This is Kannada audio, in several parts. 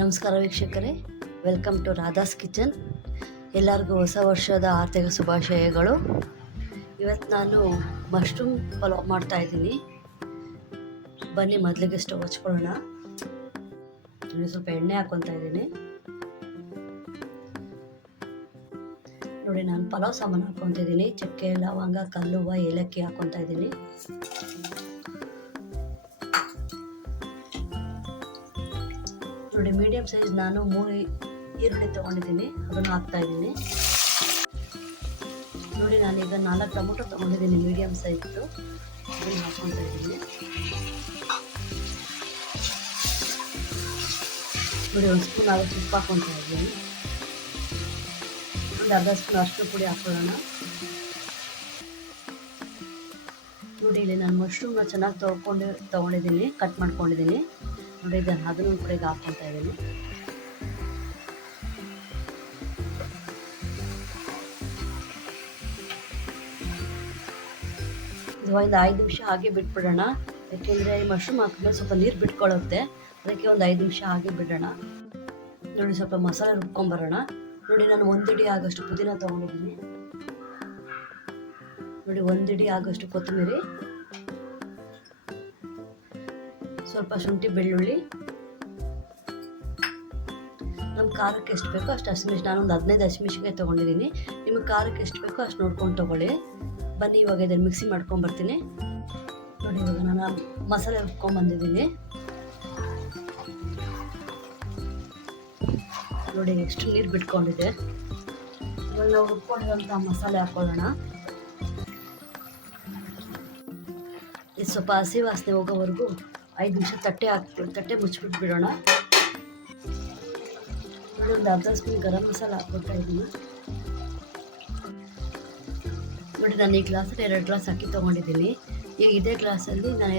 ನಮಸ್ಕಾರ ವೀಕ್ಷಕರೇ, ವೆಲ್ಕಮ್ ಟು ರಾಧಾಸ್ ಕಿಚನ್. ಎಲ್ಲರಿಗೂ ಹೊಸ ವರ್ಷದ ಆರ್ಥಿಕ ಶುಭಾಶಯಗಳು. ಇವತ್ತು ನಾನು ಮಶ್ರೂಮ್ ಪಲಾವ್ ಮಾಡ್ತಾಯಿದ್ದೀನಿ. ಬನ್ನಿ ಮೊದಲಿಗೆ ಸ್ಟವ್ ಹಚ್ಕೊಳ್ಳೋಣ. ಸ್ವಲ್ಪ ಎಣ್ಣೆ ಹಾಕ್ಕೊತಾ ಇದ್ದೀನಿ. ನೋಡಿ, ನಾನು ಪಲಾವ್ ಸಾಮಾನು ಹಾಕ್ಕೊತಿದ್ದೀನಿ. ಚಕ್ಕೆ, ಲವಂಗ, ಕಲ್ಲುವ, ಏಲಕ್ಕಿ ಹಾಕ್ಕೊತಾ ಇದ್ದೀನಿ. ನೋಡಿ, ಮೀಡಿಯಮ್ ಸೈಜ್ ನಾನು 3 ಈರುಳ್ಳಿ ತೊಗೊಂಡಿದ್ದೀನಿ, ಅದನ್ನು ಹಾಕ್ತಾಯಿದ್ದೀನಿ. ನೋಡಿ, ನಾನೀಗ 4 ಟೊಮೊಟೊ ತೊಗೊಂಡಿದ್ದೀನಿ, ಮೀಡಿಯಮ್ ಸೈಜ್ದು, ಅದನ್ನು ಹಾಕ್ಕೊತಾ ಇದ್ದೀನಿ. ನೋಡಿ, 1 ಸ್ಪೂನ್ ಆಗೋಷ್ಟು ಉಪ್ಪು ಹಾಕ್ಕೊತಾ ಇದ್ದೀನಿ. ಒಂದು ಅರ್ಧ ಸ್ಪೂನ್ ಅರಿಶಿನ ಪುಡಿ ಹಾಕ್ಕೊಳ್ಳೋಣ. ನೋಡಿ, ಇಲ್ಲಿ ನಾನು ಮಶ್ರೂಮ್ನ ಚೆನ್ನಾಗಿ ತೊಗೊಂಡಿದ್ದೀನಿ, ಕಟ್ ಮಾಡ್ಕೊಂಡಿದ್ದೀನಿ. ನೋಡಿ, ಅದನ್ನು ಕೂಡ ಈಗ ಹಾಕ್ಕೊತಾ ಇದ್ದೀನಿ. ಇದು ಒಂದು 5 ನಿಮಿಷ ಹಾಗೆ ಬಿಟ್ಬಿಡೋಣ. ಯಾಕೆಂದರೆ ಈ ಮಶ್ರೂಮ್ ಹಾಕಿದ್ರೆ ಸ್ವಲ್ಪ ನೀರು ಬಿಟ್ಕೊಳ್ಳುತ್ತೆ, ಅದಕ್ಕೆ ಒಂದು 5 ನಿಮಿಷ ಹಾಗೆ ಬಿಡೋಣ. ನೋಡಿ, ಸ್ವಲ್ಪ ಮಸಾಲೆ ರುಬ್ಕೊಂಬರೋಣ. ನೋಡಿ, ನಾನು 1 ಇಡಿ ಆಗೋಷ್ಟು ಪುದೀನ ತೊಗೊಂಡಿದ್ದೀನಿ. ನೋಡಿ, 1 ಇಡಿ ಆಗೋಷ್ಟು ಕೊತ್ತಂಬರಿ, ಸ್ವಲ್ಪ ಶುಂಠಿ, ಬೆಳ್ಳುಳ್ಳಿ. ನಮ್ಮ ಖಾರಕ್ಕೆ ಎಷ್ಟು ಬೇಕೋ ಅಷ್ಟು ಹಸಿಮೆಣಸು, ನಾನೊಂದು 15 ಹಸಿಮೆಣಸಿನ್ಕಾಯಿ ತೊಗೊಂಡಿದ್ದೀನಿ. ನಿಮಗೆ ಖಾರಕ್ಕೆ ಎಷ್ಟು ಬೇಕೋ ಅಷ್ಟು ನೋಡ್ಕೊಂಡು ತೊಗೊಳ್ಳಿ. ಬನ್ನಿ, ಇವಾಗ ಇದನ್ನು ಮಿಕ್ಸಿ ಮಾಡ್ಕೊಂಬರ್ತೀನಿ. ನೋಡಿ, ಇವಾಗ ನಾನು ಮಸಾಲೆ ರುಬ್ಕೊಂಬಂದಿದ್ದೀನಿ. ನೋಡಿ, ಎಷ್ಟು ನೀರು ಬಿಟ್ಕೊಂಡಿದೆ. ಇವಾಗ ನಾವು ರುಬ್ಕೊಂಡಿರೋಂಥ ಮಸಾಲೆ ಹಾಕ್ಕೊಳ್ಳೋಣ. ಇದು ಸ್ವಲ್ಪ ಹಸಿ ವಾಸನೆ ಹೋಗೋವರೆಗೂ 5 ನಿಮಿಷ ತಟ್ಟೆ ಮುಚ್ಚಿಬಿಟ್ಟು ಬಿಡೋಣ. ನೋಡಿ, ಒಂದು ಅರ್ಧ ಸ್ಪೂನ್ ಗರಂ ಮಸಾಲ ಹಾಕ್ಕೊತಾ ಇದ್ದೀನಿ. ನೋಡಿ, ನಾನು ಈ ಗ್ಲಾಸಲ್ಲಿ 2 ಗ್ಲಾಸ್ ಅಕ್ಕಿ ತೊಗೊಂಡಿದ್ದೀನಿ. ಈಗ ಇದೇ ಗ್ಲಾಸಲ್ಲಿ ನಾನು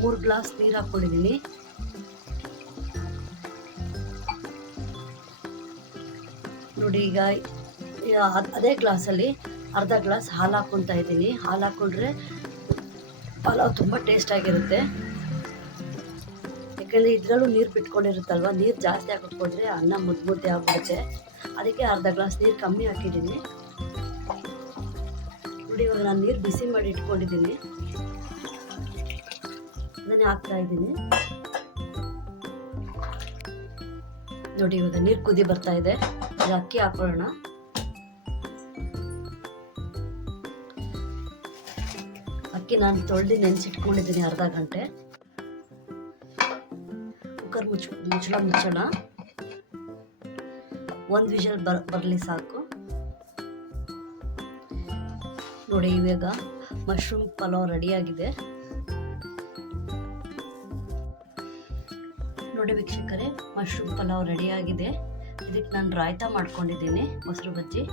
3 ಗ್ಲಾಸ್ ನೀರು ಹಾಕ್ಕೊಂಡಿದ್ದೀನಿ. ನೋಡಿ, ಈಗ ಅದೇ ಗ್ಲಾಸಲ್ಲಿ ಅರ್ಧ ಗ್ಲಾಸ್ ಹಾಲು ಹಾಕ್ಕೊತಾ ಇದ್ದೀನಿ. ಹಾಲು ಹಾಕ್ಕೊಂಡ್ರೆ ಪಲಾವ್ ತುಂಬ ಟೇಸ್ಟಾಗಿರುತ್ತೆ. ಯಾಕೆಂದರೆ ಇದರಲ್ಲೂ ನೀರು ಬಿಟ್ಕೊಂಡಿರುತ್ತಲ್ವ, ನೀರು ಜಾಸ್ತಿ ಹಾಕೋದ್ರೆ ಅನ್ನ ಮುದ್ದೆ ಆಗ್ಬಿಡುತ್ತೆ. ಅದಕ್ಕೆ ಅರ್ಧ ಗ್ಲಾಸ್ ನೀರು ಕಮ್ಮಿ ಹಾಕಿದ್ದೀನಿ. ನೋಡಿ, ಇವಾಗ ನಾನು ನೀರು ಬಿಸಿ ಮಾಡಿ ಇಟ್ಕೊಂಡಿದ್ದೀನಿ, ಅದನ್ನೇ ಹಾಕ್ತಾಯಿದ್ದೀನಿ. ನೋಡಿ, ಇವಾಗ ನೀರು ಕುದಿ ಬರ್ತಾ ಇದೆ. ಈಗ ಅಕ್ಕಿ ಹಾಕೊಳ್ಳೋಣ. ಅಕ್ಕಿ ನಾನು ತೊಳೆದು ನೆನೆಸಿಟ್ಕೊಂಡಿದ್ದೀನಿ ಅರ್ಧ ಗಂಟೆ. ಕುಕ್ಕರ್ ಮುಚ್ಚೋಣ. 1 ವಿಷಲ್ ಬರಲಿ ಸಾಕು. ನೋಡಿ, ಇವಾಗ ಮಶ್ರೂಮ್ ಪಲಾವ್ ರೆಡಿಯಾಗಿದೆ. ನೋಡಿ ವೀಕ್ಷಕರೇ, ಮಶ್ರೂಮ್ ಪಲಾವ್ ರೆಡಿಯಾಗಿದೆ. ಇದಕ್ಕೆ ನಾನು ರಾಯ್ತಾ ಮಾಡ್ಕೊಂಡಿದ್ದೀನಿ, ಮೊಸರು ಬಜ್ಜಿ.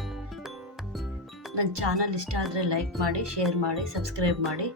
ನನ್ನ ಚಾನಲ್ ಇಷ್ಟ ಆದರೆ ಲೈಕ್ ಮಾಡಿ, ಶೇರ್ ಮಾಡಿ, ಸಬ್ಸ್ಕ್ರೈಬ್ ಮಾಡಿ.